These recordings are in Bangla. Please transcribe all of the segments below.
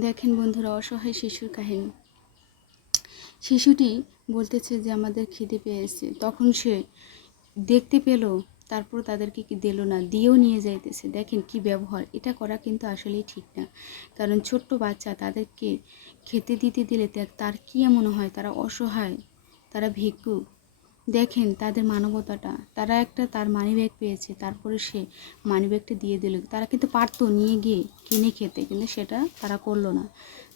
দেখেন বন্ধুরা, অসহায় শিশুর কাহিনী। শিশুটি বলতেছে যে, আমাদের খিদে পেয়েছে। তখন সে দেখতে পেল, তারপর তাদেরকে কি দিল না, দিয়েও নিয়ে যাইতেছে। দেখেন কি ব্যবহার, এটা করা কিন্তু আসলেই ঠিক না। কারণ ছোট্ট বাচ্চা তাদেরকে খেতে দিতে দিলে তার কি এমন হয়? তারা অসহায়, তারা ভিক্ষু দেখেন তাদের মানবতাটা। তারা একটা তার মানিব্যাগ পেয়েছে, তারপরে সে মানিব্যাগটা দিয়ে দিল। তারা কিন্তু পারতো নিয়ে গিয়ে কিনে খেতে, কিন্তু সেটা তারা করল না।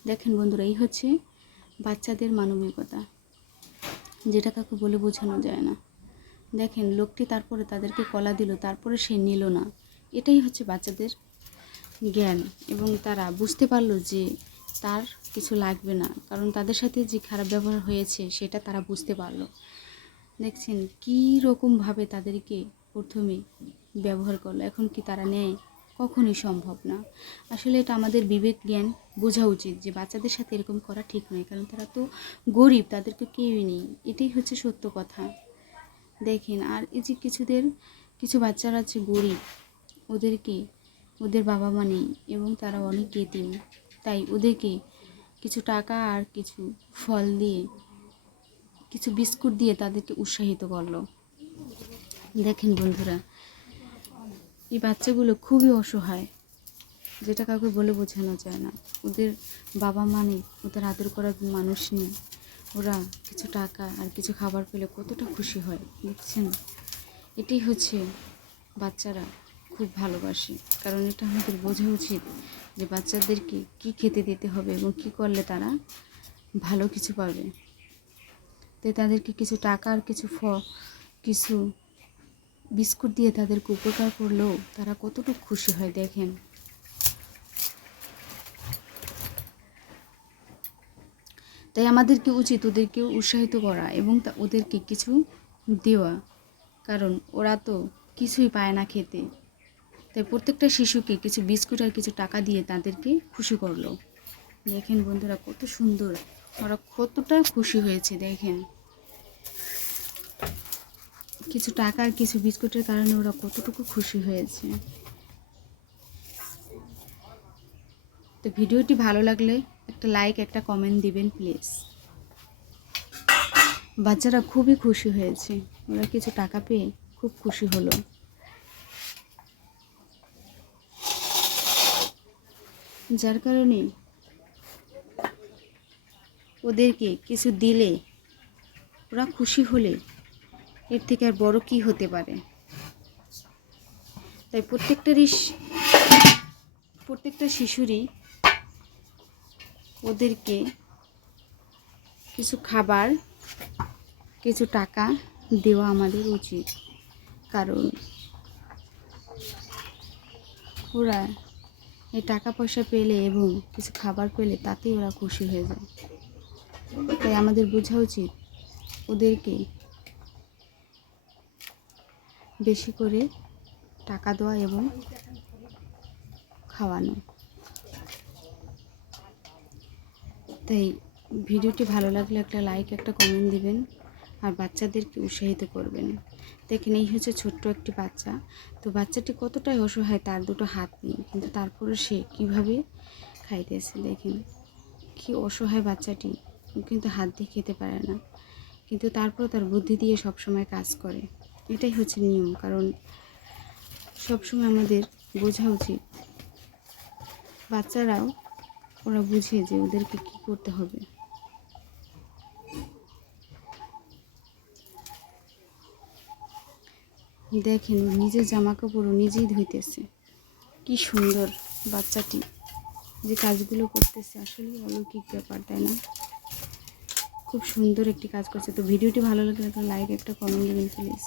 দেখেন বন্ধুরা, এই হচ্ছে বাচ্চাদের মানবিকতা। যেটা কাউকে বলে বোঝানো যায় না। দেখেন লোকটি তারপরে তাদেরকে কলা দিল, তারপরে সে নিল না। এটাই হচ্ছে বাচ্চাদের জ্ঞান এবং তারা বুঝতে পারল যে তার কিছু লাগবে না। কারণ তাদের সাথে যে খারাপ ব্যবহার হয়েছে, সেটা তারা বুঝতে পারল। দেখছেন কী রকমভাবে তাদেরকে প্রথমে ব্যবহার করল, এখন কি তারা নেয়? কখনই সম্ভব না। আসলে এটা আমাদের বিবেক জ্ঞান বোঝা উচিত যে বাচ্চাদের সাথে এরকম করা ঠিক নয়, কারণ তারা তো গরিব, তাদেরকে কেউই নেই। এটাই হচ্ছে সত্য কথা। দেখেন, আর এই যে কিছুদের, কিছু বাচ্চারা আছে গরিব, ওদেরকে, ওদের বাবা মা নেই এবং তারা অনেক এতিম। তাই ওদেরকে কিছু টাকা আর কিছু ফল দিয়ে কিছু বিস্কুট দিয়ে তাদেরকে উৎসাহিত করল। দেখেন বন্ধুরা, এই বাচ্চাগুলো খুবই অসহায়, যেটা কাউকে বলে বোঝানো যায় না। ওদের বাবা মা নেই, ওদের আদর করার মানুষ নেই। ওরা কিছু টাকা আর কিছু খাবার পেলে কতটা খুশি হয়, দেখছেন? এটাই হচ্ছে বাচ্চারা খুব ভালোবাসে, কারণ এটা আমাদের বোঝা উচিত যে বাচ্চাদেরকে কি খেতে দিতে হবে এবং কি করলে তারা ভালো কিছু পাবে। তাই তাদেরকে কিছু টাকা আর কিছু ফ, কিছু বিস্কুট দিয়ে তাদেরকে উপকার করলেও তারা কতটুকু খুশি হয় দেখেন। তাই আমাদেরকে উচিত ওদেরকে উৎসাহিত করা এবং ওদেরকে কিছু দেওয়া। কারণ ওরা তো কিছুই পায় না খেতে। তাই প্রত্যেকটা শিশুকে কিছু বিস্কুট আর কিছু টাকা দিয়ে তাদেরকে খুশি করল। দেখেন বন্ধুরা কত সুন্দর, ওরা কতটা খুশি হয়েছে দেখেন। কিছু টাকা আর কিছু বিস্কুটের কারণে ওরা কতটুকু খুশি হয়েছে। তো ভিডিওটি ভালো লাগলে একটা লাইক, একটা কমেন্ট দিবেন প্লিজ। বাচ্চারা খুবই খুশি হয়েছে। ওরা কিছু টাকা পেয়ে খুব খুশি হলো। যার কারণে ওদেরকে কিছু দিলে ওরা খুশি হলে এর থেকে আর বড় কি হতে পারে? তাই প্রত্যেকটারই প্রত্যেকটা শিশুরই ওদেরকে কিছু খাবার, কিছু টাকা দেওয়া আমাদের উচিত। কারণ ওরা এই টাকা পয়সা পেলে এবং কিছু খাবার পেলে তাতেই ওরা খুশি হয়ে যায়। তাই আমাদের বোঝা উচিত ওদেরকে বেশি করে টাকা দেওয়া এবং খাওয়ানো। তাই ভিডিওটি ভালো লাগলে একটা লাইক একটা কমেন্ট দিবেন আর বাচ্চাদেরকে উৎসাহিত করবেন। দেখেন, এই হচ্ছে ছোট্ট একটি বাচ্চা। তো বাচ্চাটি কতটাই অসহায় তার দুটো হাত নেই, কিন্তু তারপরে সে কীভাবে খাইতেছে দেখেন। কি অসহায় বাচ্চাটি, কিন্তু হাত দিয়ে খেতে পারে না। কিন্তু তারপর তার বুদ্ধি দিয়ে সবসময় কাজ করে। এটাই হচ্ছে নিয়ম, কারণ সবসময় আমাদের বোঝা উচিত। বাচ্চারাও ওরা বুঝে যে ওদেরকে কি করতে হবে। দেখেন নিজের জামা কাপড় ও নিজেই ধুইতেছে। কি সুন্দর বাচ্চাটি যে কাজগুলো করতেছে আসলে অলৌকিক ব্যাপার, তাই না? খুব সুন্দর একটি কাজ করছে। তো ভিডিওটি ভালো লাগলে একটা লাইক, একটা কমেন্ট দেবেন প্লিজ